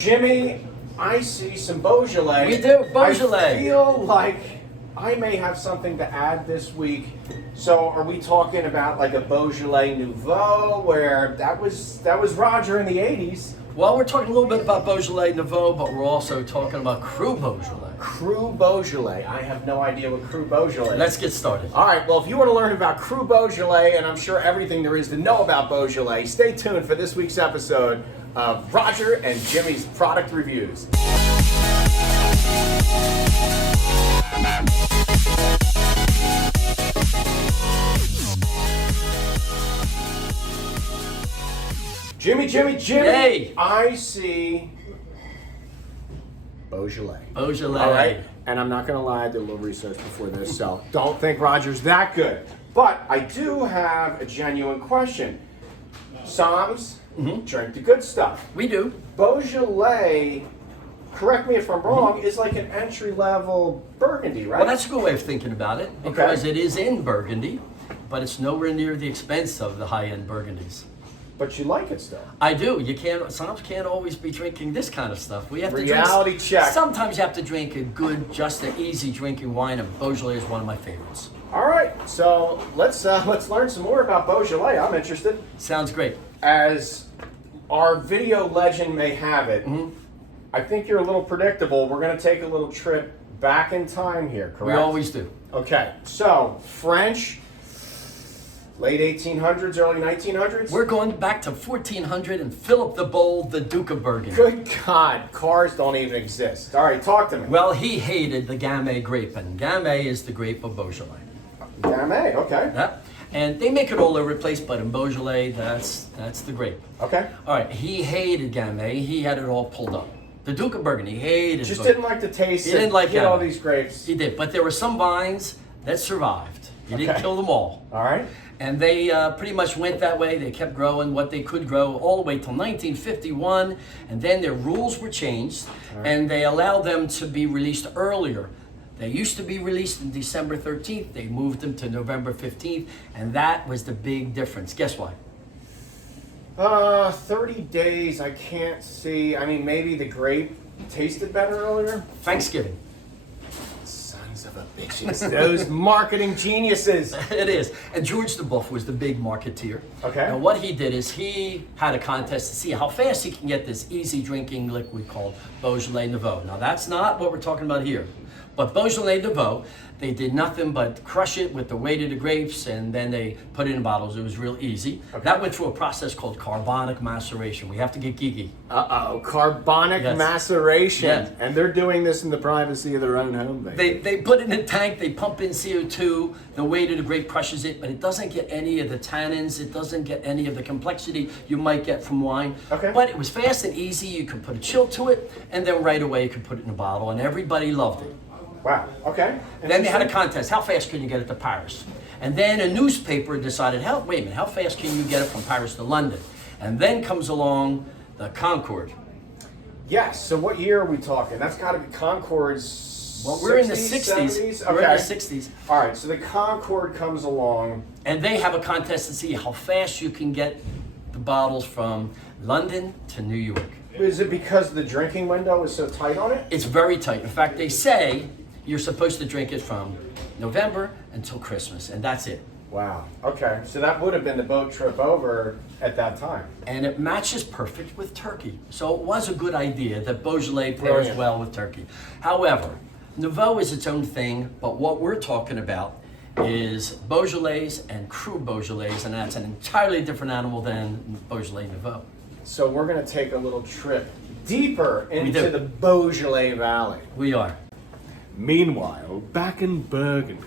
Jimmy, I see some Beaujolais. We do, Beaujolais. I feel like I may have something to add this week. So are we talking about like a Beaujolais Nouveau where that was Roger in the 80s? Well, we're talking a little bit about Beaujolais Nouveau, but we're also talking about Crus Beaujolais. Crus Beaujolais. I have no idea what Crus Beaujolais is. Let's get started. All right, well, if you want to learn about Crus Beaujolais, and I'm sure everything there is to know about Beaujolais, stay tuned for this week's episode of Roger and Jimmy's Product Reviews. Jimmy. Hey. I see Beaujolais. Beaujolais. All right. And I'm not going to lie, I did a little research before this, so don't think Roger's that good. But I do have a genuine question. Somms, drink the good stuff. We do. Beaujolais, correct me if I'm wrong, is like an entry-level Burgundy, right? Well, that's a good way of thinking about it, because it is in Burgundy, but it's nowhere near the expense of the high-end Burgundies. But you like it still. I do. Sometimes can't always be drinking this kind of stuff. We have to Reality drink. check. Sometimes you have to drink a good, just an easy drinking wine, and Beaujolais is one of my favorites. All right, so let's learn some more about Beaujolais. I'm interested. Sounds great. As our video legend may have it, I think you're a little predictable. We're going to take a little trip back in time here, correct? We always do. Okay, so French, late 1800s, early 1900s? We're going back to 1400 and Philip the Bold, the Duke of Burgundy. Good God, cars don't even exist. All right, talk to me. Well, he hated the Gamay grape, and Gamay is the grape of Beaujolais. Gamay, okay. Yep. And they make it all over the place, but in Beaujolais, that's the grape. Okay. All right, he hated Gamay. He had it all pulled up. The Duke of Burgundy hated Just Beaujolais. didn't like the taste. He didn't like get all Gamay. these grapes. He did, but there were some vines that survived. He didn't Okay. kill them all. All right. And they pretty much went that way. They kept growing what they could grow all the way till 1951. And then their rules were changed, and they allowed them to be released earlier. They used to be released on December 13th. They moved them to November 15th, and that was the big difference. Guess why? 30 days, I can't see. I mean, maybe the grape tasted better earlier? Thanksgiving. Sons of a bitches. Those marketing geniuses. It is. And George DeBuff was the big marketeer. Okay. And what he did is he had a contest to see how fast he can get this easy drinking liquid called Beaujolais Nouveau. Now, that's not what we're talking about here. But Beaujolais Nouveau, they did nothing but crush it with the weight of the grapes, and then they put it in bottles. It was real easy. Okay. That went through a process called carbonic maceration. We have to get geeky. Carbonic Yes. maceration. Yes. And they're doing this in the privacy of their own home, baby. They put it in a tank, they pump in CO2, the weight of the grape crushes it, but it doesn't get any of the tannins, it doesn't get any of the complexity you might get from wine. Okay. But it was fast and easy, you could put a chill to it, and then right away you could put it in a bottle, and everybody loved it. Wow, okay. Then they had a contest, how fast can you get it to Paris? And then a newspaper decided, wait a minute, how fast can you get it from Paris to London? And then comes along the Concorde. Yes, so what year are we talking? That's got to be Concorde's. Well, we're in the 60s, 60s. 70s? We're in the Okay. 60s. All right, so the Concorde comes along. And they have a contest to see how fast you can get the bottles from London to New York. Is it because the drinking window is so tight on it? It's very tight. In fact, they say you're supposed to drink it from November until Christmas, and that's it. Wow, okay. So that would have been the boat trip over at that time. And it matches perfect with turkey. So it was a good idea that Beaujolais pairs Brilliant. well with turkey. However, Nouveau is its own thing, but what we're talking about is Beaujolais and Crus Beaujolais, and that's an entirely different animal than Beaujolais Nouveau. So we're going to take a little trip deeper do. into the Beaujolais Valley. We are. Meanwhile, back in Burgundy.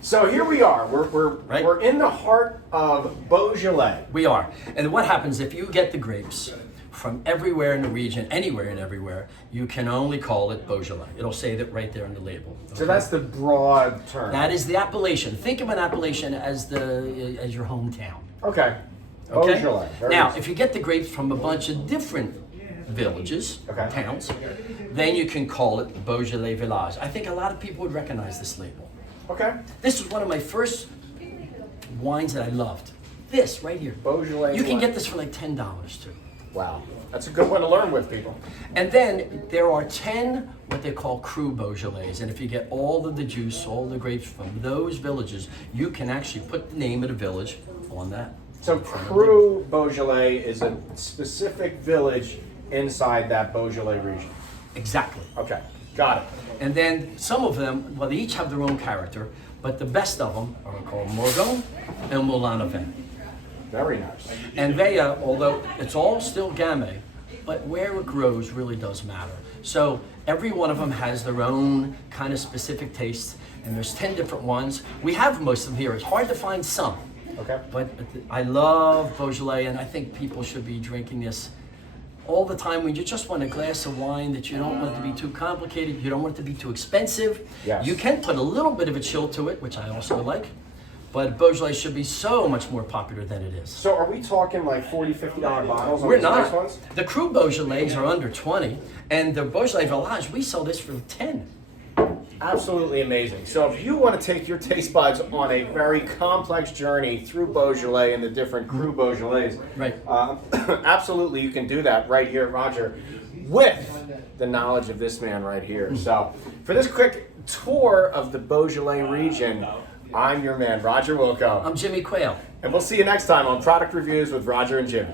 So here we are. Right. We're in the heart of Beaujolais. We are. And what happens if you get the grapes from everywhere in the region, anywhere and everywhere, you can only call it Beaujolais. It'll say that right there on the label. So that's the broad term. That is the appellation. Think of an appellation as your hometown. Okay. Okay? Beaujolais. Very Now, easy. if you get the grapes from a bunch of different villages, Okay. towns, then you can call it Beaujolais Village. I think a lot of people would recognize this label. Okay. This was one of my first wines that I loved. This right here. Beaujolais. You can what? get this for like $10 too. Wow. That's a good one to learn with, people. And then there are 10 what they call Crus Beaujolais. And if you get all of the juice, all the grapes from those villages, you can actually put the name of the village on that. So Crus Beaujolais is a specific village inside that Beaujolais region. Exactly. Okay, got it. And then some of them, well, they each have their own character, but the best of them are called Morgon and Moulin Vin. Very nice. And they, although it's all still Gamay, but where it grows really does matter. So every one of them has their own kind of specific tastes, and there's 10 different ones. We have most of them here. It's hard to find some. Okay. But I love Beaujolais, and I think people should be drinking this all the time when you just want a glass of wine that you don't want it to be too complicated, you don't want it to be too expensive. Yes. You can put a little bit of a chill to it, which I also like, but Beaujolais should be so much more popular than it is. So are we talking like $40, $50 bottles on We're these nice not. ones? The Crus Beaujolais are under 20, and the Beaujolais Village, we sell this for 10. Absolutely amazing. So if you want to take your taste buds on a very complex journey through Beaujolais and the different Crus Beaujolais, Right. Absolutely you can do that right here, Roger, with the knowledge of this man right here. So for this quick tour of the Beaujolais region, I'm your man, Roger Wilco. I'm Jimmy Quaile. And we'll see you next time on Product Reviews with Roger and Jimmy.